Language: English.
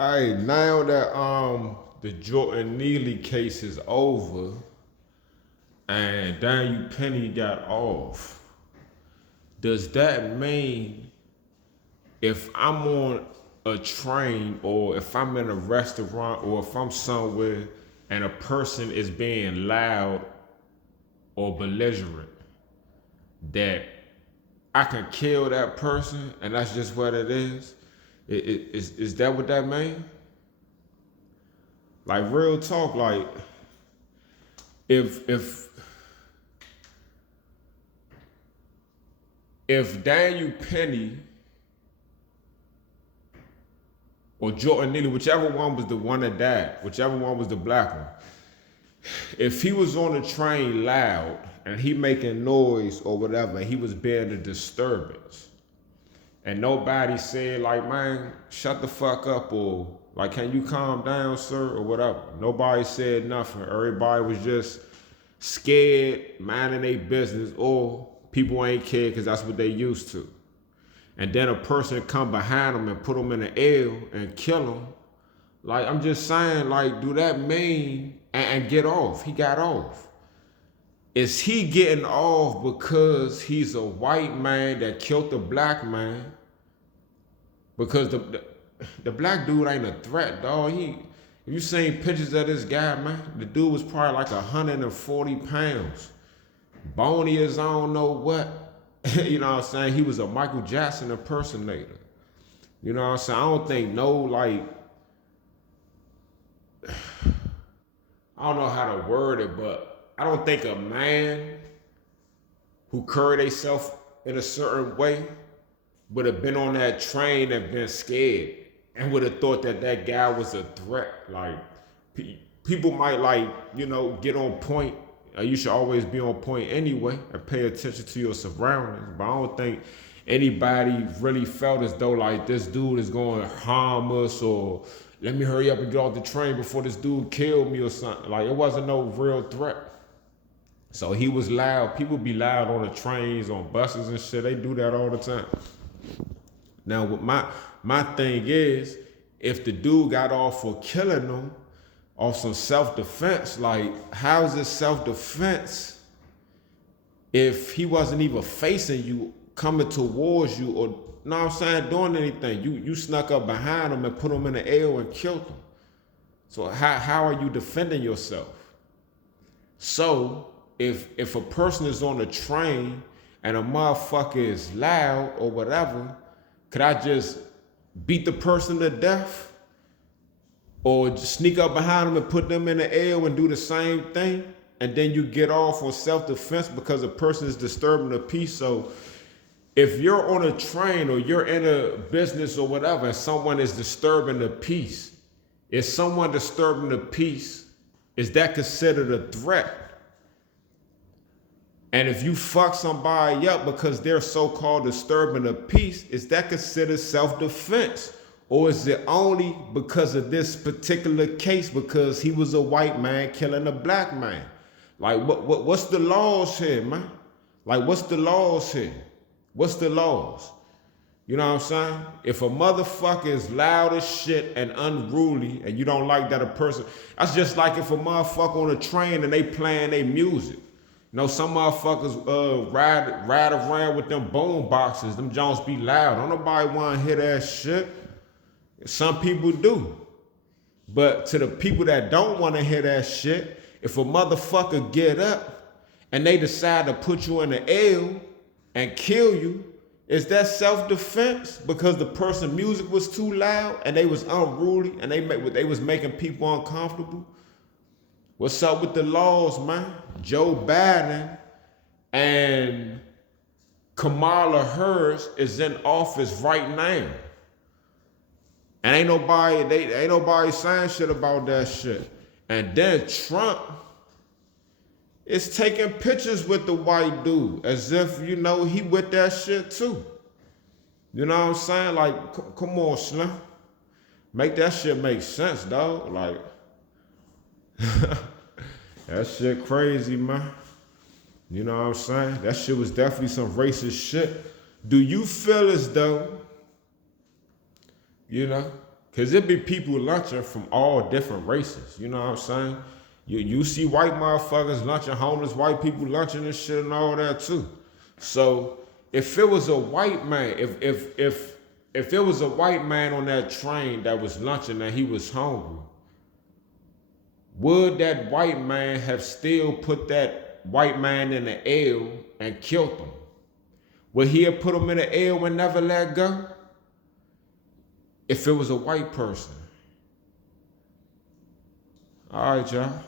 Hey, now that the Jordan Neely case is over and Daniel Penny got off, does that mean if I'm on a train or if I'm in a restaurant or if I'm somewhere and a person is being loud or belligerent, that I can kill that person and that's just what it is? Is that what that means? Like real talk, like if if Daniel Penny or Jordan Neely, whichever one was the one that died, whichever one was the black one, if he was on the train loud and he making noise or whatever, he was being a disturbance, and nobody said like, man, shut the fuck up, or like, can you calm down, sir, or whatever. Nobody said nothing. Everybody was just scared, minding their business, or people ain't care because that's what they used to. And then a person come behind them and put them in the L and kill them. Like, I'm just saying, like, do that mean, and get off? He got off. Is he getting off because he's a white man that killed a black man? Because the black dude ain't a threat, dog. If you seen pictures of this guy, man, the dude was probably like 140 pounds. Bony as I don't know what. You know what I'm saying? He was a Michael Jackson impersonator. You know what I'm saying? I don't think I don't know how to word it, but I don't think a man who carried himself in a certain way would have been on that train and been scared and would have thought that that guy was a threat. Like, people might, like, you know, get on point. You should always be on point anyway and pay attention to your surroundings. But I don't think anybody really felt as though like this dude is going to harm us, or let me hurry up and get off the train before this dude killed me or something. Like, it wasn't no real threat. So he was loud. People be loud on the trains, on buses and shit. They do that all the time. Now, what my thing is, if the dude got off for killing them off some self-defense, like, how is it self-defense if he wasn't even facing you, coming towards you, or, you know what I'm saying, doing anything? You snuck up behind him and put him in the L and killed him. So how are you defending yourself? So if a person is on a train and a motherfucker is loud or whatever, could I just beat the person to death? Or just sneak up behind them and put them in the L and do the same thing? And then you get off on self-defense because a person is disturbing the peace. So if you're on a train or you're in a business or whatever and someone is disturbing the peace, is someone disturbing the peace, is that considered a threat? And if you fuck somebody up because they're so-called disturbing the peace, is that considered self-defense? Or is it only because of this particular case, because he was a white man killing a black man? Like, what's the laws here, man? Like, what's the laws here? What's the laws? You know what I'm saying? If a motherfucker is loud as shit and unruly and you don't like that a person, that's just like if a motherfucker on a train and they playing their music. You know, some motherfuckers ride around with them boom boxes, them Jones be loud. Don't nobody want to hear that shit. Some people do. But to the people that don't want to hear that shit, if a motherfucker get up and they decide to put you in the L and kill you, is that self-defense because the person's music was too loud and they was unruly and they was making people uncomfortable? What's up with the laws, man? Joe Biden and Kamala Harris is in office right now. And ain't nobody saying shit about that shit. And then Trump is taking pictures with the white dude as if, you know, he with that shit too. You know what I'm saying? Like, come on, Slim. Make that shit make sense, dog. Like, that shit crazy, man. You know what I'm saying? That shit was definitely some racist shit. Do you feel as though, you know, Cause it be people lunching from all different races. You know what I'm saying? You see white motherfuckers lunching, homeless white people lunching and shit and all that too. So if it was a white man, if it was a white man on that train that was lunching and he was hungry, would that white man have still put that white man in the L and killed him? Would he have put him in the L and never let go? If it was a white person. All right, y'all.